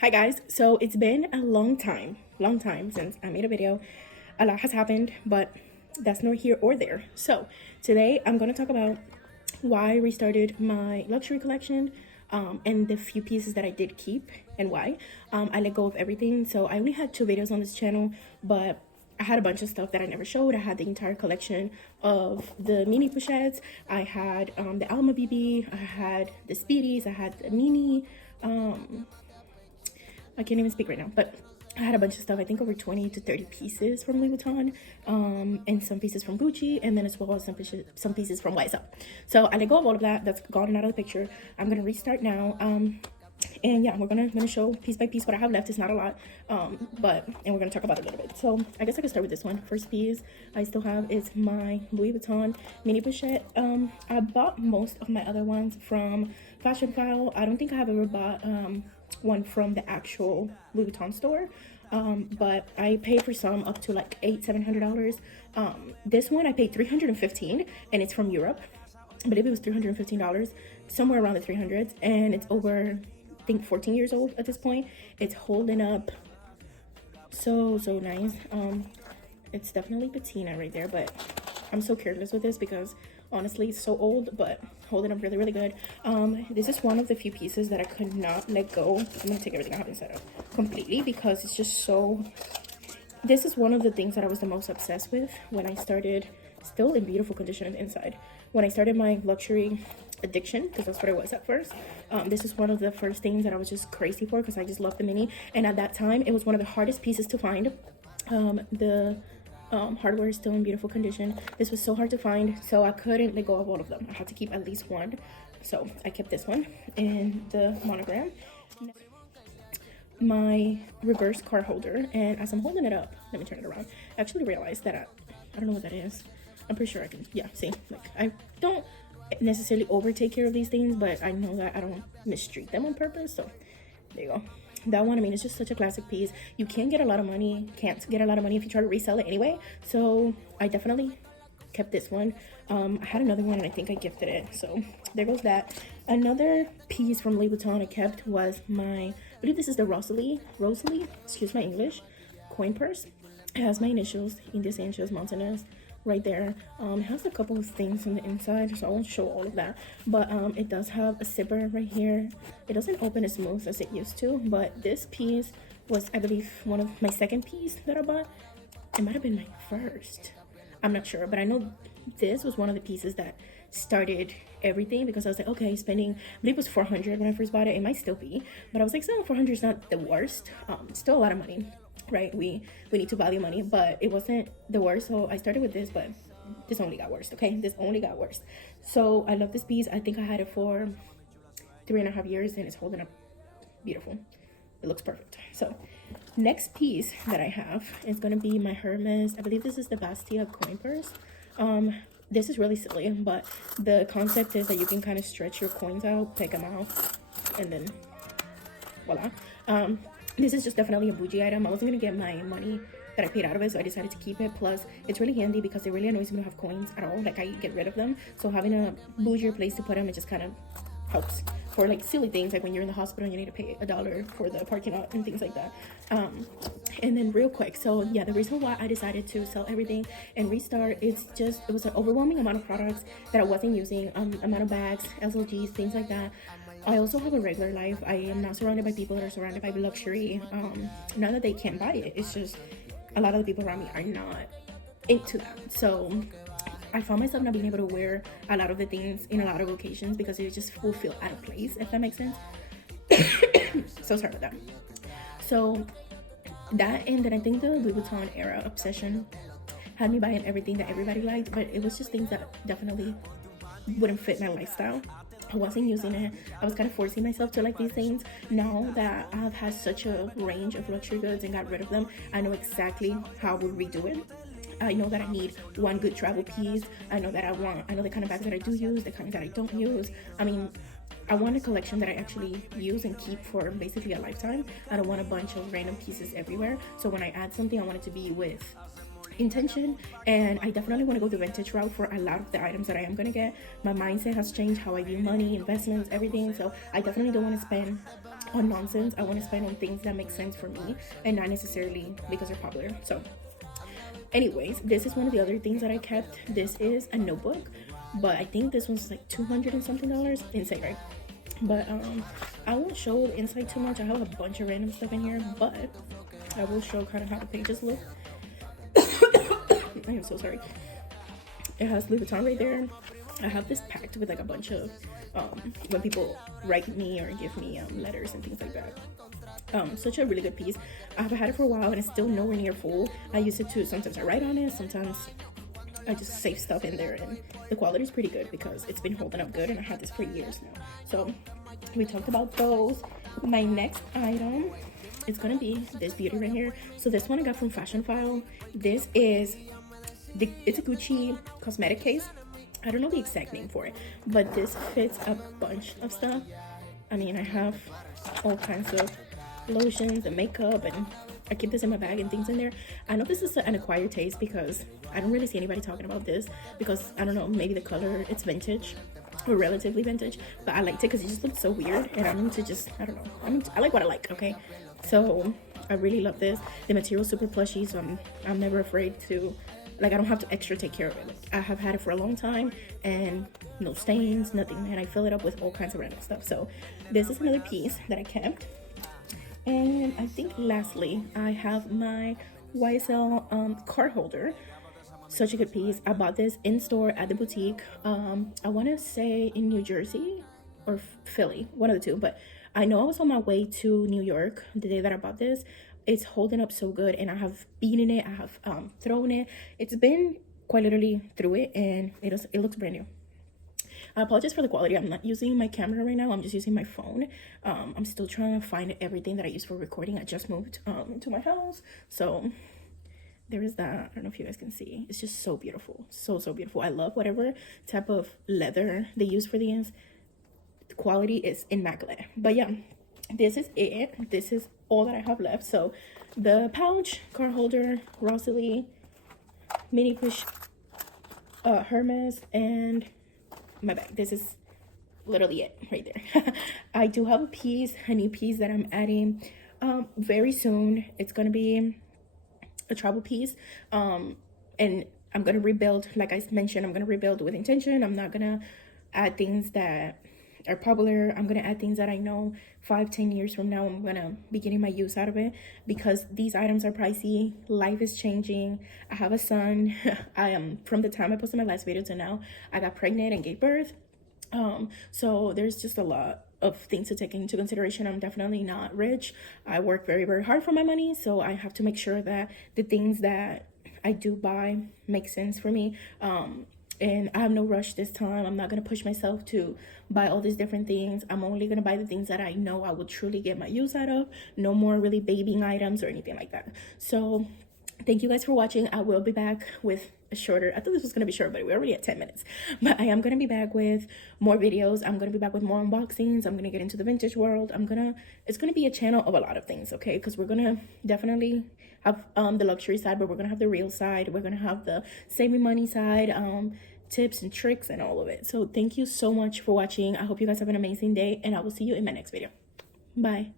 Hi guys, so it's been a long time since I made a video. A lot has happened, but that's nor here or there. So today I'm going to talk about why I restarted my luxury collection, and the few pieces that I did keep and why. I let go of everything. So I only had 2 videos on this channel, but I had a bunch of stuff that I never showed. I had the entire collection of the mini pochettes. I had the Alma BB. I had the Speedies. I had the mini. I can't even speak right now, but I had a bunch of stuff. I think over 20 to 30 pieces from Louis Vuitton, and some pieces from Gucci, and then as well as some pieces from YSL. So I let go of all of that. That's gone out of the picture. I'm gonna restart now. And yeah, we're gonna show piece by piece what I have left. It's not a lot, and we're gonna talk about it a little bit. So I guess I can start with this one. First piece I still have is my Louis Vuitton mini pochette. I bought most of my other ones from Fashionphile. I don't think I have ever bought one from the actual Louis Vuitton store, but I paid for some up to like $700. This one I paid $315, and it's from Europe. I believe it was $315, somewhere around the 300s, and it's over, I think, 14 years old at this point. It's holding up so nice. It's definitely patina right there, but I'm so careless with this because honestly it's so old, but holding up really good. This is one of the few pieces that I could not let go. I'm gonna take everything I have inside out completely because it's just so, this is one of the things that I was the most obsessed with when I started, still in beautiful condition inside, when I started my luxury addiction, because that's what it was at first. This is one of the first things that I was just crazy for because I just loved the mini, and at that time it was one of the hardest pieces to find. The hardware is still in beautiful condition. This was so hard to find, so I couldn't let go of all of them. I had to keep at least one, so I kept this one in the monogram. My reverse card holder, and as I'm holding it up, let me turn it around. I actually realized that I don't know what that is. I'm pretty sure I can, yeah, see, like, I don't necessarily overtake care of these things, but I know that I don't mistreat them on purpose. So there you go. That one, I mean, it's just such a classic piece. You can't get a lot of money if you try to resell it anyway, so I definitely kept this one. I had another one and I think I gifted it, so there goes that. Another piece from Louis Vuitton I kept was my, I believe this is the Rosalie, excuse my English, coin purse. It has my initials, India Sanchez Montanez, right there. It has a couple of things on the inside, so I won't show all of that, but it does have a zipper right here. It doesn't open as smooth as it used to, but this piece was, I believe, one of my second piece that I bought. It might have been my first, I'm not sure, but I know this was one of the pieces that started everything, because I was like, okay, spending, I believe it was 400 when I first bought it. It might still be, but I was like, so 400 is not the worst. Still a lot of money, right? We need to value money, but it wasn't the worst. So I started with this, but this only got worse. Okay, this only got worse. So I love this piece. I think I had it for 3.5 years and it's holding up beautiful. It looks perfect. So next piece that I have is going to be my Hermes, I believe this is the Bastia coin purse. This is really silly, but the concept is that you can kind of stretch your coins out, take them out, and then voila. This is just definitely a bougie item. I wasn't gonna get my money that I paid out of it, so I decided to keep it. Plus, it's really handy because it really annoys me to have coins at all. Like, I get rid of them, so having a bougier place to put them, it just kind of helps for like silly things, like when you're in the hospital and you need to pay $1 for the parking lot and things like that. And then real quick, so yeah, the reason why I decided to sell everything and restart, it was an overwhelming amount of products that I wasn't using, amount of bags, SLGs, things like that. I also have a regular life. I am not surrounded by people that are surrounded by luxury. Not that they can't buy it, it's just a lot of the people around me are not into that. So I found myself not being able to wear a lot of the things in a lot of occasions because it just will feel out of place, if that makes sense. So sorry about that. So that, and then I think the Louis Vuitton era obsession had me buying everything that everybody liked, but it was just things that definitely wouldn't fit my lifestyle. I wasn't using it. I was kind of forcing myself to like these things. Now that I've had such a range of luxury goods and got rid of them, I know exactly how I would redo it. I know that I need one good travel piece. I know that I know the kind of bags that I do use, the kind that I don't use. I mean, I want a collection that I actually use and keep for basically a lifetime. I don't want a bunch of random pieces everywhere. So when I add something, I want it to be with intention, and I definitely want to go the vintage route for a lot of the items that I am going to get. My mindset has changed, how I view money, investments, everything, so I definitely don't want to spend on nonsense. I want to spend on things that make sense for me and not necessarily because they're popular. So anyways, this is one of the other things that I kept. This is a notebook, but I think this one's like 200 and something dollars. Insane, right? But I won't show the inside too much. I have a bunch of random stuff in here, but I will show kind of how the pages look. I am so sorry. It has Louis Vuitton right there. I have this packed with like a bunch of when people write me or give me letters and things like that. Such a really good piece. I've had it for a while and it's still nowhere near full. I use it to, sometimes I write on it, sometimes I just save stuff in there, and the quality is pretty good because it's been holding up good and I had this for years now. So we talked about those. My next item is gonna be this beauty right here. So this one I got from Fashionphile. This is it's a Gucci cosmetic case. I don't know the exact name for it, but this fits a bunch of stuff. I mean, I have all kinds of lotions and makeup, and I keep this in my bag and things in there. I know this is an acquired taste because I don't really see anybody talking about this, because I don't know, maybe the color, it's vintage or relatively vintage, but I liked it because it just looked so weird, and I'm into just, I don't know, I like what I like, okay? So I really love this. The material is super plushy, so I'm never afraid to, like, I don't have to extra take care of it. Like, I have had it for a long time and no stains, nothing, and I fill it up with all kinds of random stuff. So this is another piece that I kept. And I think lastly, I have my YSL card holder. Such a good piece. I bought this in store at the boutique. I want to say in New Jersey or Philly, one of the two, but I know I was on my way to New York the day that I bought this. It's holding up so good, and I have beaten it, I have thrown it. It's been quite literally through it, and it looks brand new. I apologize for the quality. I'm not using my camera right now. I'm just using my phone. I'm still trying to find everything that I use for recording. I just moved to my house, so there is that. I don't know if you guys can see. It's just so beautiful, so beautiful. I love whatever type of leather they use for these. The quality is immaculate. But yeah, this is it. This is all that I have left. So the pouch, card holder, Rosalie, mini push, Hermes, and my bag. This is literally it right there. I do have a new piece that I'm adding very soon. It's gonna be a travel piece, and I'm gonna rebuild, like I mentioned, I'm gonna rebuild with intention. I'm not gonna add things that are popular. I'm gonna add things that I know 5-10 years from now I'm gonna be getting my use out of it, because these items are pricey. Life is changing. I have a son. I am, from the time I posted my last video to now, I got pregnant and gave birth. So there's just a lot of things to take into consideration. I'm definitely not rich. I work very hard for my money, so I have to make sure that the things that I do buy make sense for me. And I have no rush this time. I'm not gonna push myself to buy all these different things. I'm only gonna buy the things that I know I will truly get my use out of. No more really babying items or anything like that. So thank you guys for watching. I will be back with a shorter, I thought this was gonna be short, but we're already at 10 minutes. But I am gonna be back with more videos. I'm gonna be back with more unboxings. I'm gonna get into the vintage world. It's gonna be a channel of a lot of things, okay? Because we're gonna definitely have the luxury side, but we're gonna have the real side. We're gonna have the saving money side, tips and tricks and all of it. So thank you so much for watching. I hope you guys have an amazing day, and I will see you in my next video. Bye.